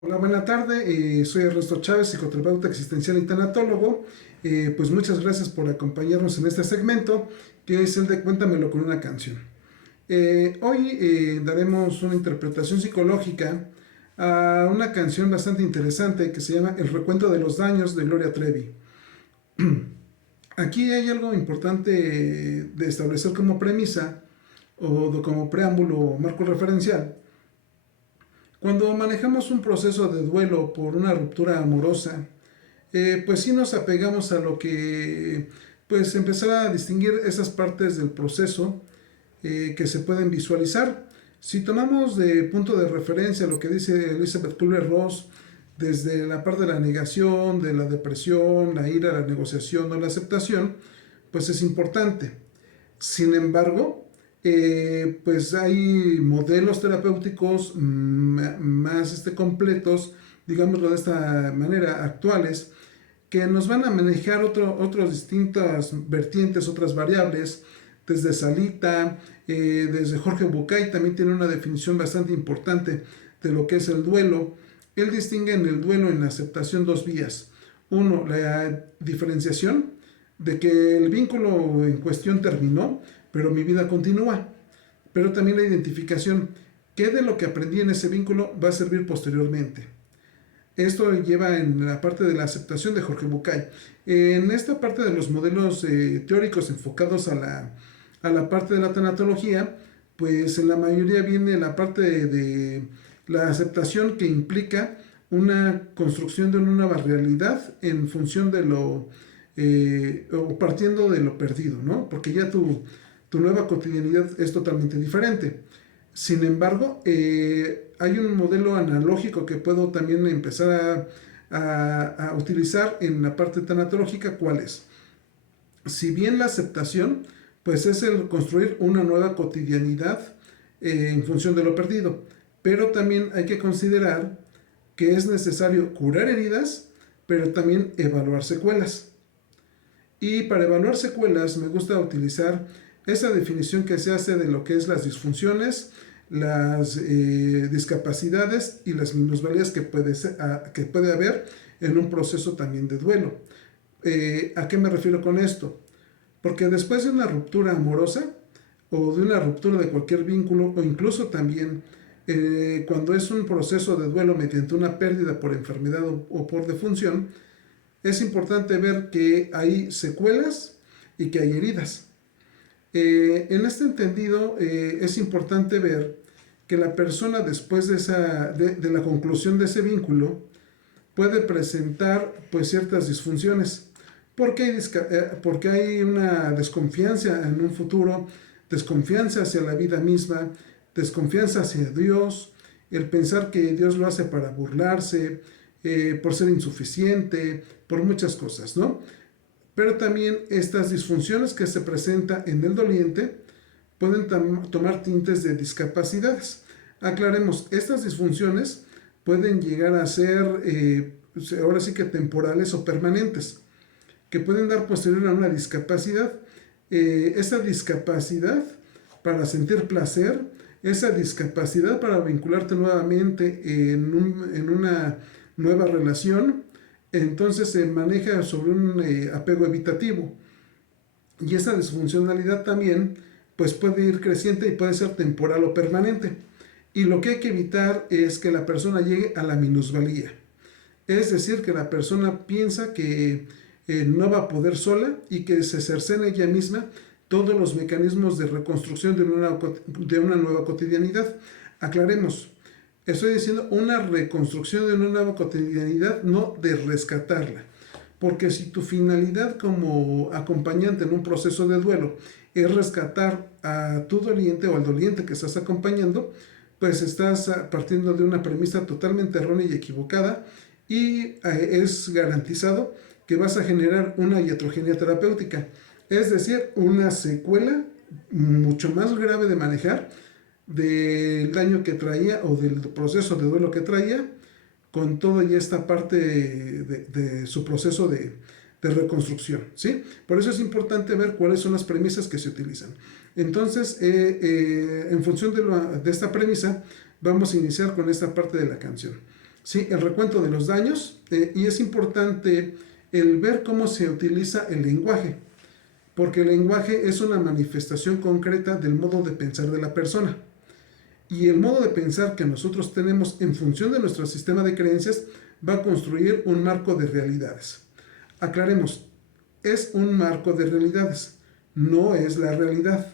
Hola, buena tarde. Soy Ernesto Chávez, psicoterapeuta existencial y tanatólogo. Pues muchas gracias por acompañarnos en este segmento, que es el de Cuéntamelo con una canción. Hoy daremos una interpretación psicológica a una canción bastante interesante que se llama El recuento de los daños de Gloria Trevi. Aquí hay algo importante de establecer como premisa como preámbulo o marco referencial. Cuando manejamos un proceso de duelo por una ruptura amorosa, pues sí nos apegamos a lo que, pues empezar a distinguir esas partes del proceso que se pueden visualizar. Si tomamos de punto de referencia lo que dice Elizabeth Kubler-Ross, desde la parte de la negación, de la depresión, la ira, la negociación o la aceptación, pues es importante. Sin embargo, pues hay modelos terapéuticos más completos, digámoslo de esta manera, actuales, que nos van a manejar otras distintas vertientes, otras variables, desde Salita, desde Jorge Bucay, también tiene una definición bastante importante de lo que es el duelo. Él distingue en el duelo, en la aceptación, dos vías. Uno, la diferenciación de que el vínculo en cuestión terminó, pero mi vida continúa. Pero también la identificación, qué de lo que aprendí en ese vínculo va a servir posteriormente. Esto lleva en la parte de la aceptación de Jorge Bucay. En esta parte de los modelos teóricos enfocados a la parte de la tanatología, pues en la mayoría viene la parte de la aceptación, que implica una construcción de una nueva realidad en función de o partiendo de lo perdido, ¿no? Porque ya tu nueva cotidianidad es totalmente diferente. Sin embargo, hay un modelo analógico que puedo también empezar a utilizar en la parte tanatológica. ¿Cuál es? Si bien la aceptación, pues es el construir una nueva cotidianidad en función de lo perdido, pero también hay que considerar que es necesario curar heridas, pero también evaluar secuelas. Y para evaluar secuelas me gusta utilizar esa definición que se hace de lo que es las disfunciones, las discapacidades y las minusvalías que puede haber en un proceso también de duelo. ¿A qué me refiero con esto? Porque después de una ruptura amorosa o de una ruptura de cualquier vínculo, o incluso también cuando es un proceso de duelo mediante una pérdida por enfermedad o por defunción, es importante ver que hay secuelas y que hay heridas. En este entendido, es importante ver que la persona, después de la conclusión de ese vínculo, puede presentar pues ciertas disfunciones. Porque hay una desconfianza en un futuro, desconfianza hacia la vida misma, desconfianza hacia Dios, el pensar que Dios lo hace para burlarse, por ser insuficiente, por muchas cosas, ¿no? Pero también estas disfunciones que se presentan en el doliente pueden tomar tintes de discapacidades. Aclaremos, estas disfunciones pueden llegar a ser, ahora sí que temporales o permanentes, que pueden dar posterior a una discapacidad. Esa discapacidad para sentir placer, esa discapacidad para vincularte nuevamente en una nueva relación, entonces se maneja sobre un apego evitativo. Y esa disfuncionalidad también pues puede ir creciente y puede ser temporal o permanente. Y lo que hay que evitar es que la persona llegue a la minusvalía. Es decir, que la persona piensa que no va a poder sola y que se cercena ella misma todos los mecanismos de reconstrucción de una nueva cotidianidad. Aclaremos, estoy diciendo una reconstrucción de una nueva cotidianidad, no de rescatarla. Porque si tu finalidad como acompañante en un proceso de duelo es rescatar a tu doliente o al doliente que estás acompañando, pues estás partiendo de una premisa totalmente errónea y equivocada, y es garantizado que vas a generar una iatrogenia terapéutica, es decir, una secuela mucho más grave de manejar del daño que traía o del proceso de duelo que traía, con toda ya esta parte de su proceso de reconstrucción, ¿sí? Por eso es importante ver cuáles son las premisas que se utilizan. Entonces, en función de esta premisa, vamos a iniciar con esta parte de la canción. Sí, el recuento de los daños, y es importante el ver cómo se utiliza el lenguaje, porque el lenguaje es una manifestación concreta del modo de pensar de la persona. Y el modo de pensar que nosotros tenemos en función de nuestro sistema de creencias va a construir un marco de realidades. Aclaremos, es un marco de realidades, no es la realidad.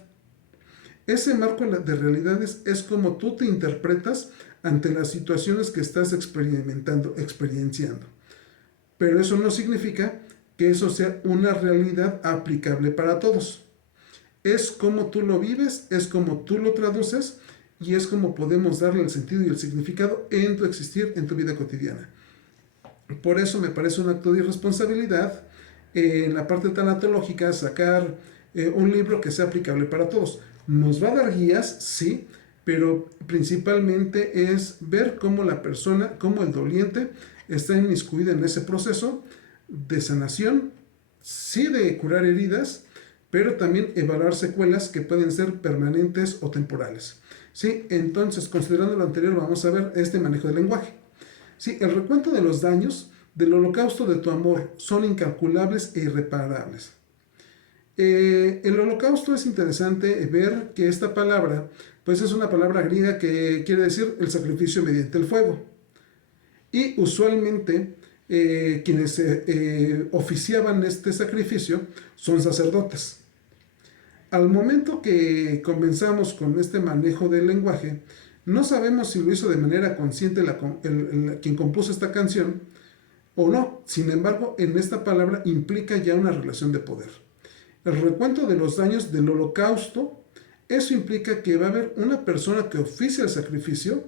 Ese marco de realidades es como tú te interpretas ante las situaciones que estás experienciando. Pero eso no significa que eso sea una realidad aplicable para todos. Es como tú lo vives, es como tú lo traduces y es como podemos darle el sentido y el significado en tu existir, en tu vida cotidiana. Por eso me parece un acto de irresponsabilidad en la parte tanatológica sacar un libro que sea aplicable para todos. Nos va a dar guías, sí, pero principalmente es ver cómo la persona, cómo el doliente está inmiscuido en ese proceso de sanación, sí de curar heridas, pero también evaluar secuelas que pueden ser permanentes o temporales. Sí, entonces, considerando lo anterior, vamos a ver este manejo del lenguaje. Sí, el recuento de los daños del holocausto de tu amor son incalculables e irreparables. El holocausto es interesante ver que esta palabra, pues es una palabra griega que quiere decir el sacrificio mediante el fuego. Y usualmente quienes oficiaban este sacrificio son sacerdotes. Al momento que comenzamos con este manejo del lenguaje, no sabemos si lo hizo de manera consciente quien compuso esta canción o no. Sin embargo, en esta palabra implica ya una relación de poder. El recuento de los daños del holocausto, eso implica que va a haber una persona que oficia el sacrificio,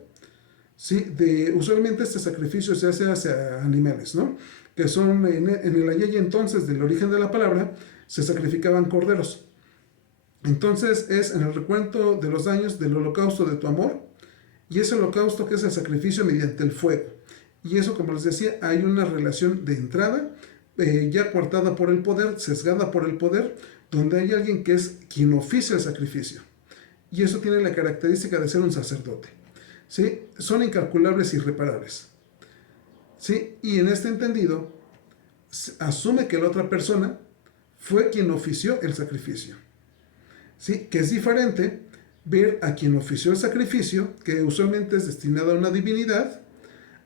¿sí? Usualmente este sacrificio se hace hacia animales, ¿no? Que son en el ayer y entonces del origen de la palabra, se sacrificaban corderos. Entonces es en el recuento de los daños del holocausto de tu amor, y ese holocausto que es el sacrificio mediante el fuego. Y eso, como les decía, hay una relación de entrada, ya coartada por el poder, sesgada por el poder, donde hay alguien que es quien oficia el sacrificio. Y eso tiene la característica de ser un sacerdote. ¿Sí? Son incalculables e irreparables. ¿Sí? Y en este entendido, asume que la otra persona fue quien ofició el sacrificio. ¿Sí? Que es diferente ver a quien ofició el sacrificio, que usualmente es destinado a una divinidad,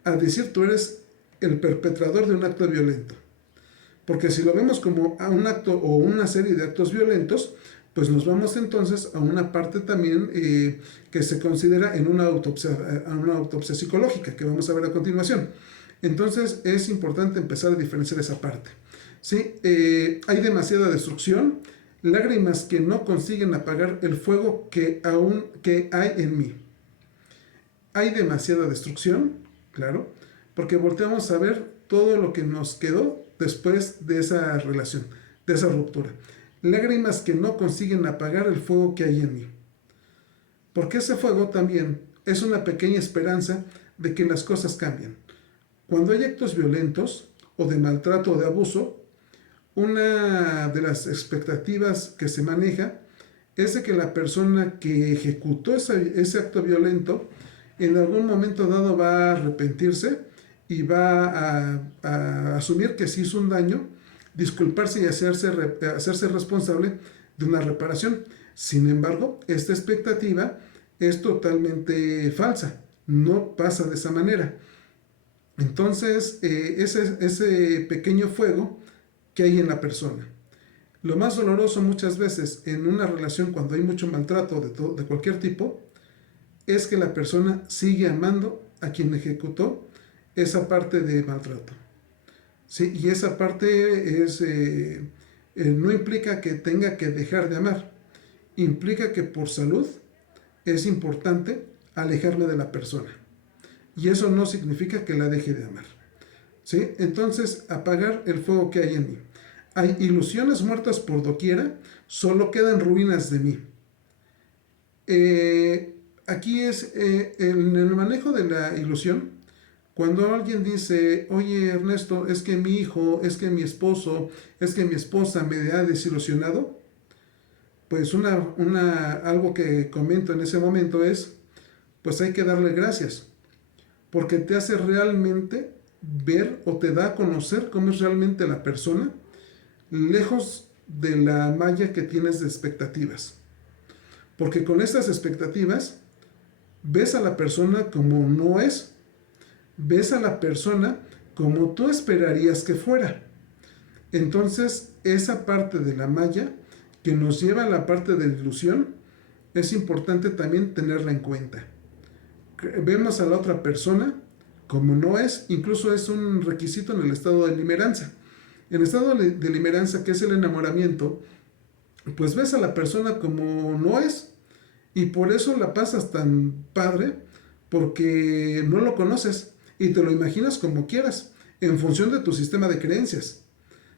a decir tú eres el perpetrador de un acto violento. Porque si lo vemos como a un acto o una serie de actos violentos, pues nos vamos entonces a una parte también que se considera en una autopsia psicológica, que vamos a ver a continuación. Entonces es importante empezar a diferenciar esa parte. ¿Sí? Hay demasiada destrucción, lágrimas que no consiguen apagar el fuego que hay en mí. Hay demasiada destrucción, claro, porque volteamos a ver todo lo que nos quedó después de esa relación, de esa ruptura. Lágrimas que no consiguen apagar el fuego que hay en mí. Porque ese fuego también es una pequeña esperanza de que las cosas cambien. Cuando hay actos violentos o de maltrato o de abuso, una de las expectativas que se maneja es de que la persona que ejecutó ese acto violento en algún momento dado va a arrepentirse y va a asumir que se hizo un daño, disculparse y hacerse responsable de una reparación. Sin embargo, esta expectativa es totalmente falsa, no pasa de esa manera. Entonces, ese pequeño fuego que hay en la persona. Lo más doloroso muchas veces en una relación cuando hay mucho maltrato de cualquier tipo es que la persona sigue amando a quien ejecutó esa parte de maltrato. ¿Sí? Y esa parte no implica que tenga que dejar de amar, implica que por salud es importante alejarme de la persona. Y eso no significa que la deje de amar. ¿Sí? Entonces, apagar el fuego que hay en mí. Hay ilusiones muertas por doquiera, solo quedan ruinas de mí. Aquí es en el manejo de la ilusión, cuando alguien dice, oye Ernesto, es que mi hijo, es que mi esposo, es que mi esposa me ha desilusionado, pues algo que comento en ese momento es, pues hay que darle gracias, porque te hace realmente ver o te da a conocer cómo es realmente la persona, lejos de la malla que tienes de expectativas. Porque con estas expectativas ves a la persona como no es, ves a la persona como tú esperarías que fuera. Entonces, esa parte de la malla que nos lleva a la parte de la ilusión, es importante también tenerla en cuenta. Vemos a la otra persona como no es, incluso es un requisito en el estado de limeranza. En el estado de limeranza, que es el enamoramiento, pues ves a la persona como no es y por eso la pasas tan padre porque no lo conoces y te lo imaginas como quieras en función de tu sistema de creencias.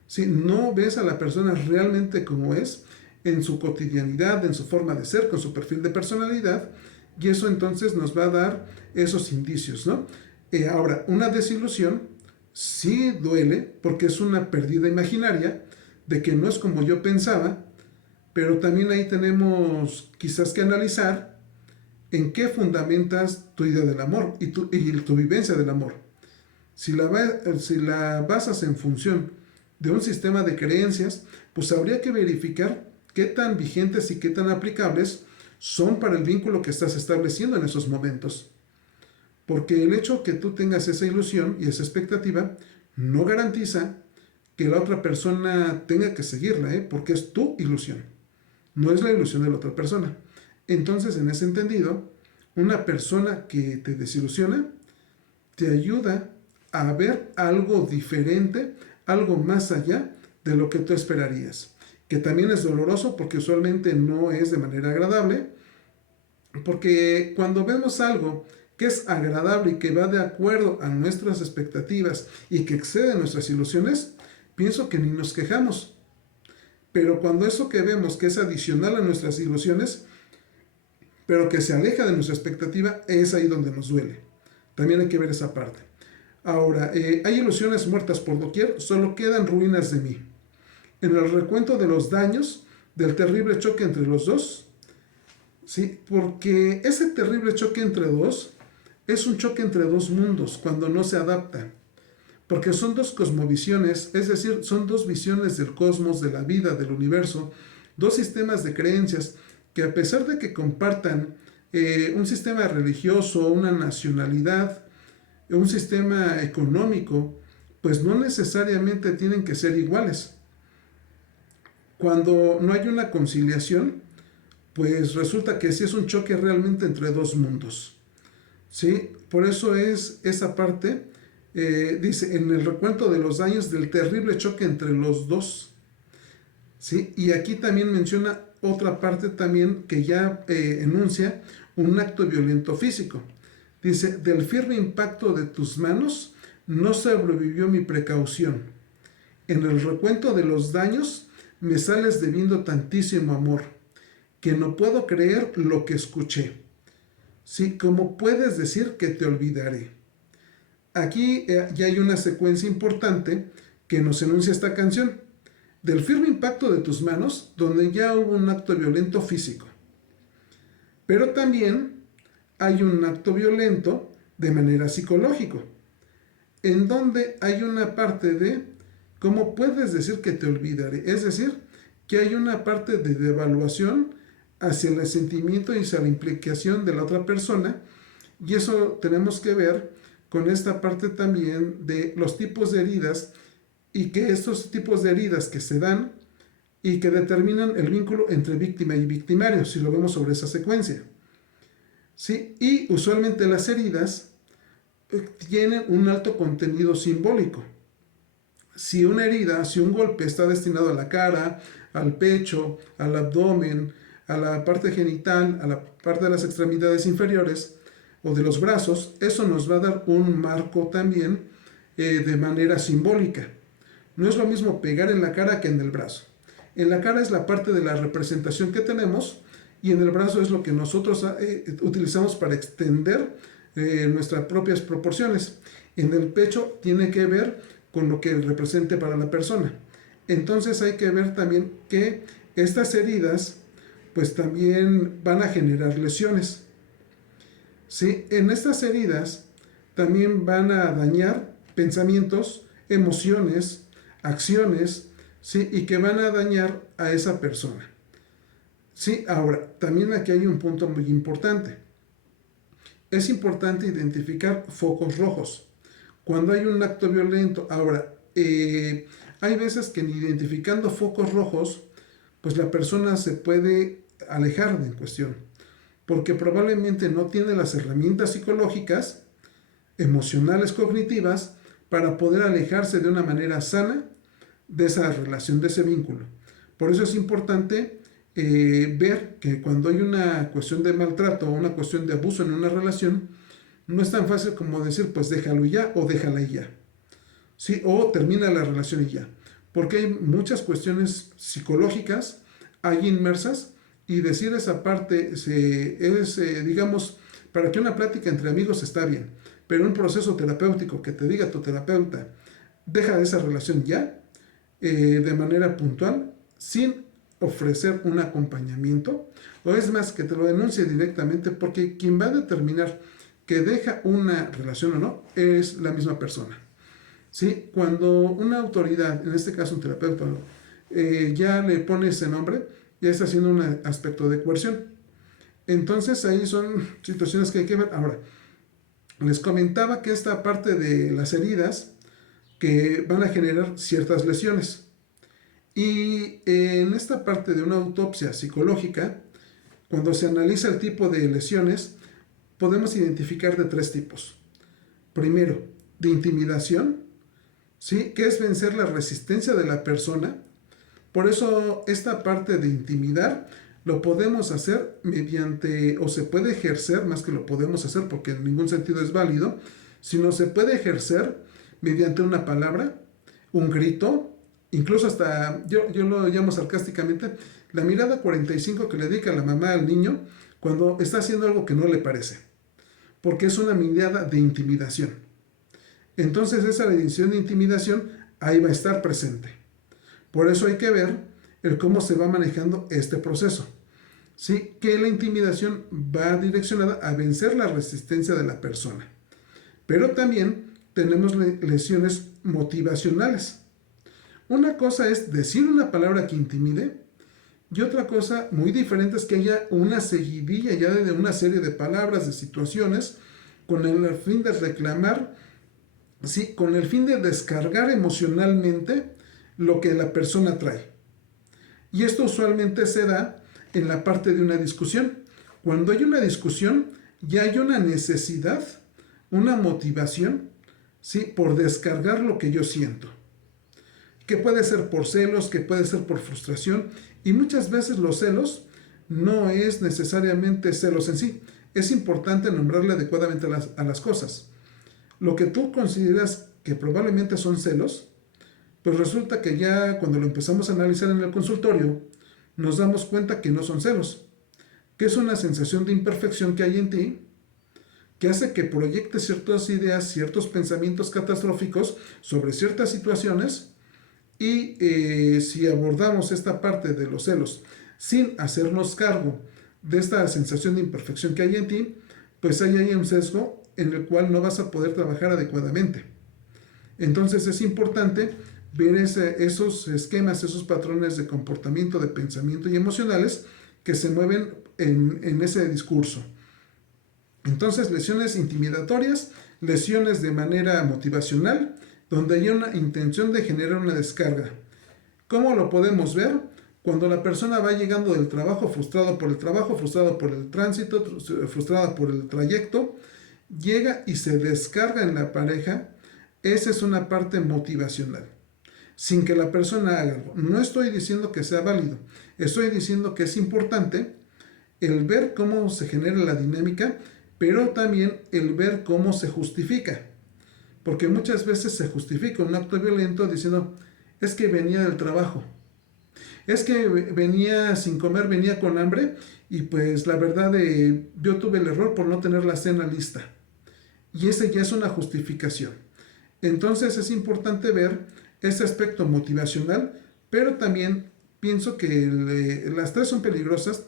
Si no ves a la persona realmente como es, en su cotidianidad, en su forma de ser, con su perfil de personalidad, y eso entonces nos va a dar esos indicios, ¿no? Ahora, una desilusión sí duele porque es una pérdida imaginaria de que no es como yo pensaba, pero también ahí tenemos quizás que analizar en qué fundamentas tu idea del amor y tu vivencia del amor. Si la basas en función de un sistema de creencias, pues habría que verificar qué tan vigentes y qué tan aplicables son para el vínculo que estás estableciendo en esos momentos. Porque el hecho que tú tengas esa ilusión y esa expectativa no garantiza que la otra persona tenga que seguirla, porque es tu ilusión, no es la ilusión de la otra persona. Entonces, en ese entendido, una persona que te desilusiona te ayuda a ver algo diferente, algo más allá de lo que tú esperarías. Que también es doloroso porque usualmente no es de manera agradable, porque cuando vemos algo que es agradable y que va de acuerdo a nuestras expectativas y que excede nuestras ilusiones, pienso que ni nos quejamos. Pero cuando eso que vemos que es adicional a nuestras ilusiones, pero que se aleja de nuestra expectativa, es ahí donde nos duele. También hay que ver esa parte. Ahora, hay ilusiones muertas por doquier, solo quedan ruinas de mí. En el recuento de los daños del terrible choque entre los dos, ¿sí? Porque ese terrible choque entre dos es un choque entre dos mundos cuando no se adaptan. Porque son dos cosmovisiones, es decir, son dos visiones del cosmos, de la vida, del universo, dos sistemas de creencias que a pesar de que compartan un sistema religioso, una nacionalidad, un sistema económico, pues no necesariamente tienen que ser iguales. Cuando no hay una conciliación, pues resulta que sí es un choque realmente entre dos mundos. ¿Sí? Por eso es esa parte, dice, en el recuento de los daños del terrible choque entre los dos. ¿Sí? Y aquí también menciona otra parte también que ya enuncia un acto violento físico. Dice, del firme impacto de tus manos no sobrevivió mi precaución. En el recuento de los daños me sales debiendo tantísimo amor, que no puedo creer lo que escuché. Sí, ¿cómo puedes decir que te olvidaré? Aquí ya hay una secuencia importante que nos enuncia esta canción. Del firme impacto de tus manos, donde ya hubo un acto violento físico. Pero también hay un acto violento de manera psicológica, en donde hay una parte de cómo puedes decir que te olvidaré. Es decir, que hay una parte de devaluación hacia el sentimiento y hacia la implicación de la otra persona, y eso tenemos que ver con esta parte también de los tipos de heridas y que estos tipos de heridas que se dan y que determinan el vínculo entre víctima y victimario, si lo vemos sobre esa secuencia. ¿Sí? Y usualmente las heridas tienen un alto contenido simbólico. Si una herida, si un golpe está destinado a la cara, al pecho, al abdomen, a la parte genital, a la parte de las extremidades inferiores o de los brazos, eso nos va a dar un marco también de manera simbólica. No es lo mismo pegar en la cara que en el brazo. En la cara es la parte de la representación que tenemos y en el brazo es lo que nosotros utilizamos para extender nuestras propias proporciones. En el pecho tiene que ver con lo que represente para la persona. Entonces hay que ver también que estas heridas pues también van a generar lesiones. ¿Sí? En estas heridas también van a dañar pensamientos, emociones, acciones, ¿sí? Y que van a dañar a esa persona. Sí, ahora, también aquí hay un punto muy importante. Es importante identificar focos rojos. Cuando hay un acto violento, ahora, hay veces que ni identificando focos rojos, pues la persona se puede alejar de en cuestión, porque probablemente no tiene las herramientas psicológicas, emocionales, cognitivas, para poder alejarse de una manera sana de esa relación, de ese vínculo. Por eso es importante ver que cuando hay una cuestión de maltrato o una cuestión de abuso en una relación, no es tan fácil como decir, pues déjalo y ya, o déjala y ya. ¿Sí? O termina la relación y ya. Porque hay muchas cuestiones psicológicas ahí inmersas, y decir esa parte digamos, para que una plática entre amigos está bien, pero un proceso terapéutico que te diga tu terapeuta, deja esa relación ya, de manera puntual, sin ofrecer un acompañamiento, o es más, que te lo denuncie directamente, porque quien va a determinar que deja una relación o no es la misma persona. ¿Sí? Cuando una autoridad, en este caso un terapeuta, ya le pone ese nombre, ya está haciendo un aspecto de coerción. Entonces ahí son situaciones que hay que ver. Ahora, les comentaba que esta parte de las heridas que van a generar ciertas lesiones. Y en esta parte de una autopsia psicológica, cuando se analiza el tipo de lesiones, podemos identificar de tres tipos. Primero, de intimidación, ¿sí? Que es vencer la resistencia de la persona. Por eso esta parte de intimidar lo podemos hacer mediante, o se puede ejercer, más que lo podemos hacer porque en ningún sentido es válido, sino se puede ejercer mediante una palabra, un grito, incluso hasta, yo lo llamo sarcásticamente, la mirada 45 que le dedica la mamá al niño cuando está haciendo algo que no le parece, porque es una mirada de intimidación. Entonces esa decisión de intimidación ahí va a estar presente. Por eso hay que ver el cómo se va manejando este proceso. ¿Sí? Que la intimidación va direccionada a vencer la resistencia de la persona. Pero también tenemos lesiones motivacionales. Una cosa es decir una palabra que intimide, y otra cosa muy diferente es que haya una seguidilla ya de una serie de palabras, de situaciones, con el fin de reclamar, ¿sí? Con el fin de descargar emocionalmente lo que la persona trae. Y esto usualmente se da en la parte de una discusión. Cuando hay una discusión, ya hay una necesidad, una motivación, ¿sí? Por descargar lo que yo siento. Que puede ser por celos, que puede ser por frustración, y muchas veces los celos no es necesariamente celos en sí. Es importante nombrarle adecuadamente a las cosas. Lo que tú consideras que probablemente son celos, pues resulta que ya cuando lo empezamos a analizar en el consultorio, nos damos cuenta que no son celos, que es una sensación de imperfección que hay en ti, que hace que proyectes ciertas ideas, ciertos pensamientos catastróficos sobre ciertas situaciones, y si abordamos esta parte de los celos sin hacernos cargo de esta sensación de imperfección que hay en ti, pues ahí hay un sesgo en el cual no vas a poder trabajar adecuadamente. Entonces es importante ver esos esquemas, esos patrones de comportamiento, de pensamiento y emocionales que se mueven en ese discurso. Entonces, lesiones intimidatorias, lesiones de manera motivacional, donde hay una intención de generar una descarga. ¿Cómo lo podemos ver? Cuando la persona va llegando del trabajo, frustrado por el trabajo, frustrado por el tránsito, frustrada por el trayecto, llega y se descarga en la pareja. Esa es una parte motivacional, sin que la persona haga algo. No estoy diciendo que sea válido, estoy diciendo que es importante el ver cómo se genera la dinámica, pero también el ver cómo se justifica. Porque muchas veces se justifica un acto violento diciendo, es que venía del trabajo, es que venía sin comer, venía con hambre, y pues la verdad yo tuve el error por no tener la cena lista. Y ese ya es una justificación. Entonces es importante ver ese aspecto motivacional, pero también pienso que las tres son peligrosas,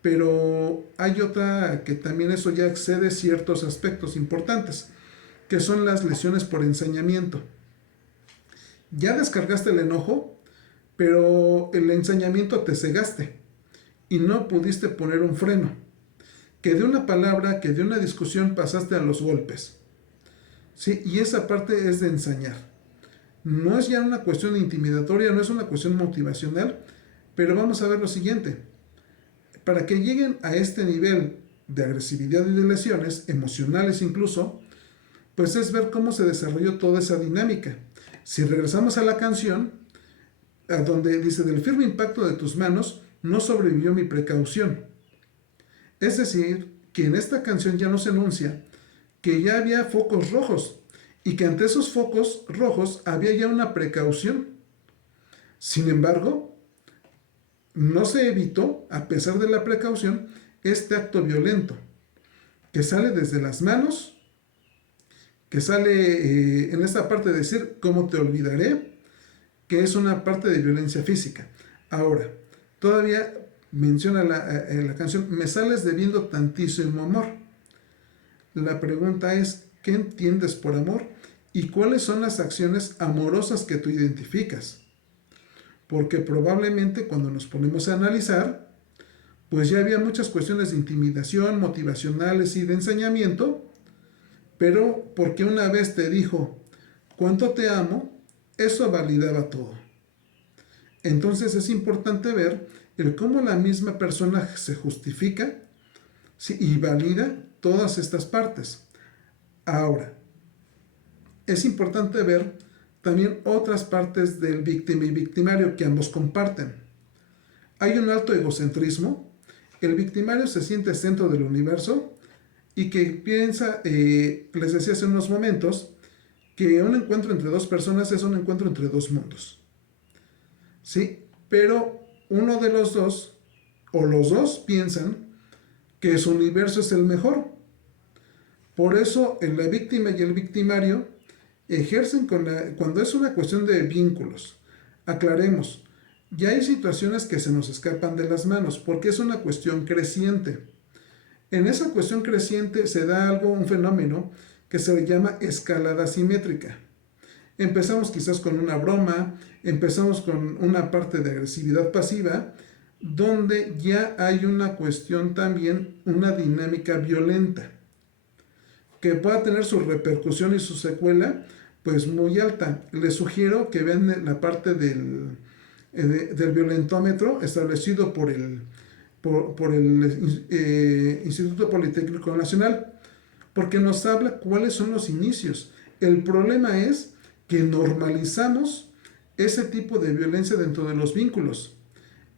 pero hay otra que también eso ya excede ciertos aspectos importantes, que son las lesiones por ensañamiento. Ya descargaste el enojo, pero el ensañamiento te cegaste y no pudiste poner un freno. Que de una palabra, que de una discusión pasaste a los golpes. ¿Sí? Y esa parte es de ensañar. No es ya una cuestión intimidatoria, no es una cuestión motivacional, pero vamos a ver lo siguiente. Para que lleguen a este nivel de agresividad y de lesiones, emocionales incluso, pues es ver cómo se desarrolló toda esa dinámica. Si regresamos a la canción, a donde dice, del firme impacto de tus manos no sobrevivió mi precaución. Es decir, que en esta canción ya nos enuncia que ya había focos rojos y que ante esos focos rojos había ya una precaución. Sin embargo, no se evitó, a pesar de la precaución, este acto violento que sale desde las manos, que sale en esta parte de decir, ¿cómo te olvidaré? Que es una parte de violencia física. Ahora, todavía menciona la canción, me sales debiendo tantísimo amor. La pregunta es, ¿qué entiendes por amor? ¿Y cuáles son las acciones amorosas que tú identificas? Porque probablemente cuando nos ponemos a analizar, pues ya había muchas cuestiones de intimidación, motivacionales y de ensañamiento, pero porque una vez te dijo, ¿cuánto te amo? Eso validaba todo. Entonces es importante ver el cómo la misma persona se justifica, ¿sí?, y valida todas estas partes. Ahora, es importante ver también otras partes del víctima y victimario que ambos comparten. Hay un alto egocentrismo. El victimario se siente centro del universo y que piensa, les decía hace unos momentos, que un encuentro entre dos personas es un encuentro entre dos mundos. ¿Sí? Pero uno de los dos, o los dos, piensan que su universo es el mejor. Por eso la víctima y el victimario ejercen cuando es una cuestión de vínculos. Aclaremos, ya hay situaciones que se nos escapan de las manos porque es una cuestión creciente. En esa cuestión creciente se da un fenómeno que se llama escalada simétrica. Empezamos quizás con una broma, empezamos con una parte de agresividad pasiva, donde ya hay una cuestión también, una dinámica violenta, que pueda tener su repercusión y su secuela pues muy alta. Les sugiero que vean la parte del violentómetro establecido por el Instituto Politécnico Nacional, porque nos habla cuáles son los inicios. El problema es que normalizamos ese tipo de violencia dentro de los vínculos.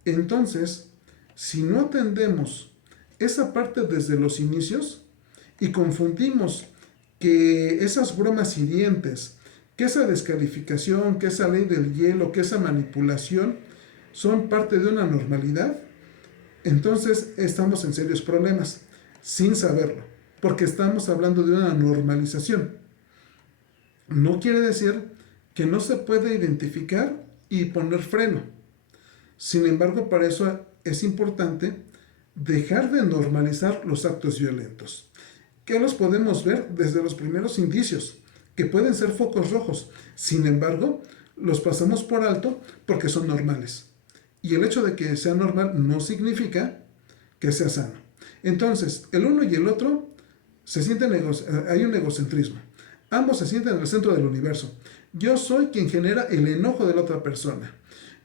Entonces, si no atendemos esa parte desde los inicios y confundimos que esas bromas hirientes, que esa descalificación, que esa ley del hielo, que esa manipulación son parte de una normalidad, entonces estamos en serios problemas, sin saberlo, porque estamos hablando de una normalización. No quiere decir que no se puede identificar y poner freno. Sin embargo, para eso es importante dejar de normalizar los actos violentos, que los podemos ver desde los primeros indicios, que pueden ser focos rojos. Sin embargo, los pasamos por alto porque son normales. Y el hecho de que sea normal no significa que sea sano. Entonces, el uno y el otro se sienten hay un egocentrismo. Ambos se sienten en el centro del universo. Yo soy quien genera el enojo de la otra persona.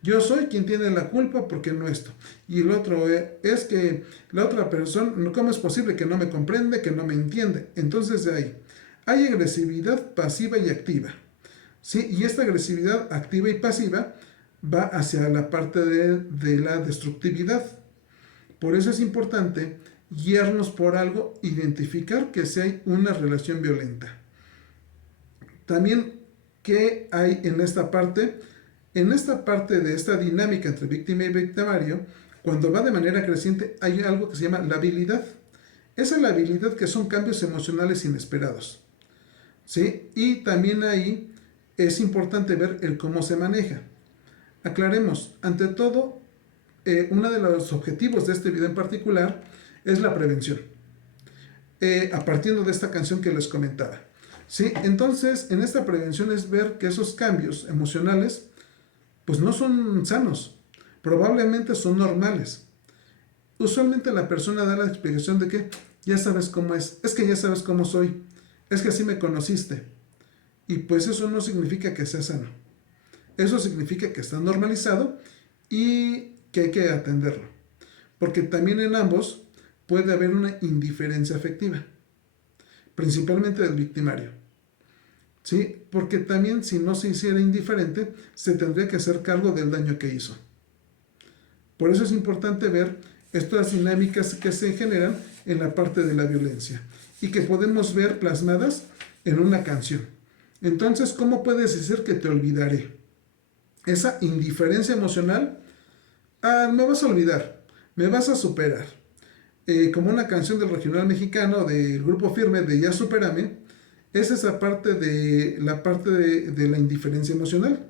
Yo soy quien tiene la culpa porque no esto. Y el otro es que la otra persona, ¿cómo es posible que no me comprende, que no me entiende? Entonces de ahí hay agresividad pasiva y activa. ¿Sí? Y esta agresividad activa y pasiva va hacia la parte de la destructividad. Por eso es importante guiarnos por algo, identificar que si hay una relación violenta. También, ¿qué hay en esta parte? En esta parte de esta dinámica entre víctima y victimario, cuando va de manera creciente, hay algo que se llama labilidad. Esa labilidad que son cambios emocionales inesperados. ¿Sí? Y también ahí es importante ver el cómo se maneja. Aclaremos, ante todo, uno de los objetivos de este video en particular es la prevención. A partir de esta canción que les comentaba. Sí, entonces en esta prevención es ver que esos cambios emocionales pues no son sanos, probablemente son normales. Usualmente la persona da la explicación de que ya sabes cómo es que ya sabes cómo soy, es que así me conociste. Y pues eso no significa que sea sano. Eso significa que está normalizado y que hay que atenderlo. Porque también en ambos puede haber una indiferencia afectiva, principalmente del victimario. ¿Sí? Porque también si no se hiciera indiferente, se tendría que hacer cargo del daño que hizo. Por eso es importante ver estas dinámicas que se generan en la parte de la violencia y que podemos ver plasmadas en una canción. Entonces, ¿cómo puedes decir que te olvidaré? Esa indiferencia emocional, me vas a olvidar, me vas a superar. Como una canción del regional mexicano del grupo Firme de Ya Supérame, es esa parte de la indiferencia emocional.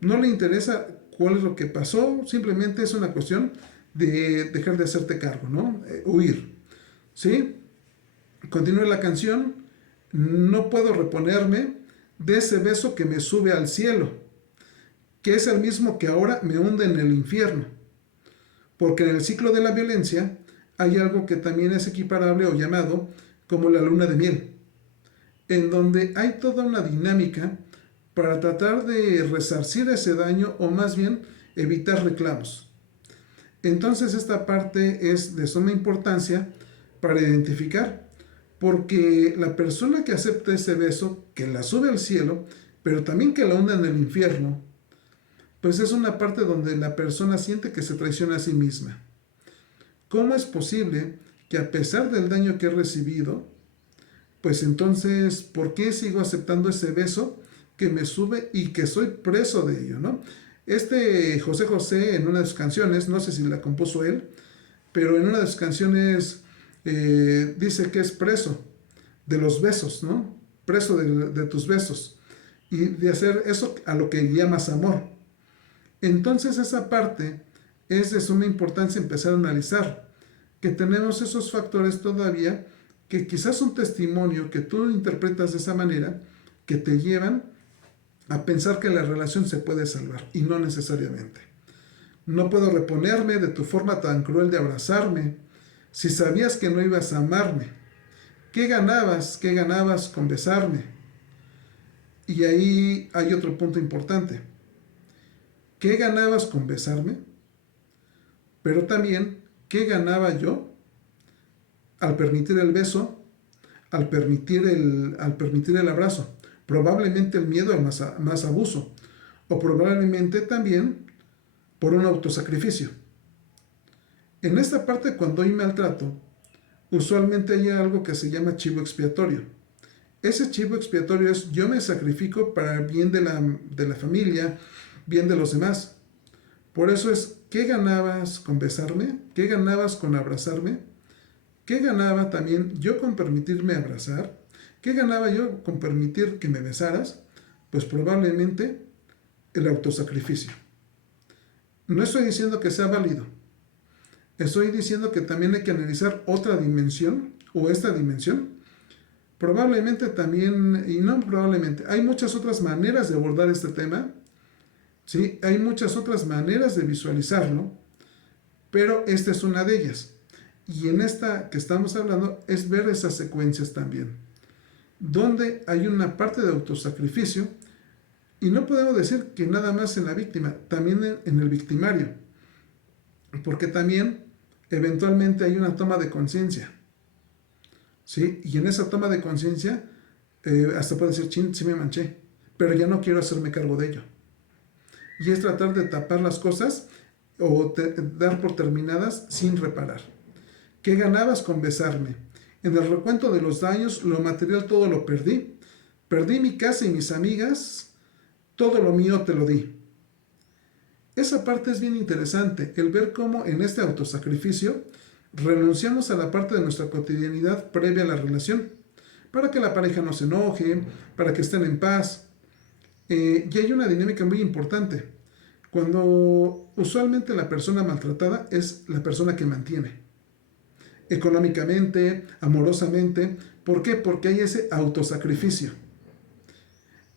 No le interesa cuál es lo que pasó, simplemente es una cuestión de dejar de hacerte cargo, ¿no? Huir, ¿sí? Continúa la canción, no puedo reponerme de ese beso que me sube al cielo, que es el mismo que ahora me hunde en el infierno, porque en el ciclo de la violencia hay algo que también es equiparable o llamado como la luna de miel, en donde hay toda una dinámica para tratar de resarcir ese daño o más bien evitar reclamos. Entonces esta parte es de suma importancia para identificar, porque la persona que acepta ese beso, que la sube al cielo, pero también que la hunde en el infierno, pues es una parte donde la persona siente que se traiciona a sí misma. ¿Cómo es posible que a pesar del daño que he recibido, pues entonces, ¿por qué sigo aceptando ese beso que me sube y que soy preso de ello, ¿no? José José en una de sus canciones, no sé si la compuso él, pero en una de sus canciones dice que es preso de los besos, ¿no? Preso de tus besos y de hacer eso a lo que llamas amor. Entonces esa parte es de suma importancia empezar a analizar que tenemos esos factores todavía que quizás son testimonio que tú interpretas de esa manera que te llevan a pensar que la relación se puede salvar y no necesariamente. No puedo reponerme de tu forma tan cruel de abrazarme. Si sabías que no ibas a amarme, ¿qué ganabas? ¿Qué ganabas con besarme? Y ahí hay otro punto importante. ¿Qué ganabas con besarme? Pero también, ¿qué ganaba yo al permitir el beso, al permitir el abrazo? Probablemente el miedo a más abuso, o probablemente también por un autosacrificio. En esta parte, cuando hay maltrato, usualmente hay algo que se llama chivo expiatorio. Ese chivo expiatorio es yo me sacrifico para el bien de la familia, bien de los demás. Por eso es, ¿qué ganabas con besarme? ¿Qué ganabas con abrazarme? ¿Qué ganaba también yo con permitirme abrazar? ¿Qué ganaba yo con permitir que me besaras? Pues probablemente el autosacrificio. No estoy diciendo que sea válido. Estoy diciendo que también hay que analizar otra dimensión o esta dimensión. Probablemente también, y no probablemente, hay muchas otras maneras de abordar este tema. ¿Sí? Hay muchas otras maneras de visualizarlo, pero esta es una de ellas. Y en esta que estamos hablando es ver esas secuencias también, donde hay una parte de autosacrificio y no podemos decir que nada más en la víctima, también en el victimario, porque también eventualmente hay una toma de conciencia, ¿sí? Y en esa toma de conciencia hasta puede decir, chin, sí me manché, pero ya no quiero hacerme cargo de ello. Y es tratar de tapar las cosas o dar por terminadas sin reparar. ¿Qué ganabas con besarme? En el recuento de los daños, lo material todo lo perdí. Perdí mi casa y mis amigas, todo lo mío te lo di. Esa parte es bien interesante, el ver cómo en este autosacrificio renunciamos a la parte de nuestra cotidianidad previa a la relación, para que la pareja no se enoje, para que estén en paz. Y hay una dinámica muy importante. Cuando usualmente la persona maltratada es la persona que mantiene, económicamente, amorosamente, ¿Por qué? Porque hay ese autosacrificio.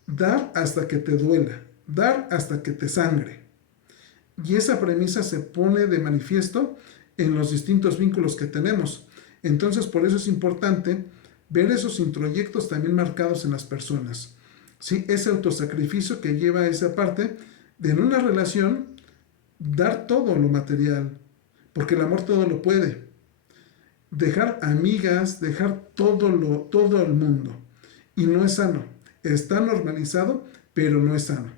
Dar hasta que te duela, dar hasta que te sangre. Y esa premisa se pone de manifiesto en los distintos vínculos que tenemos. Entonces, por eso es importante ver esos introyectos también marcados en las personas. ¿Sí? Ese autosacrificio que lleva a esa parte de en una relación dar todo lo material, porque el amor todo lo puede. Dejar amigas, dejar todo el mundo. Y no es sano. Está normalizado, pero no es sano.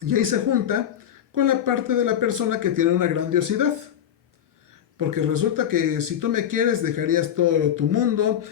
Y ahí se junta con la parte de la persona que tiene una grandiosidad. Porque resulta que si tú me quieres, dejarías todo tu mundo,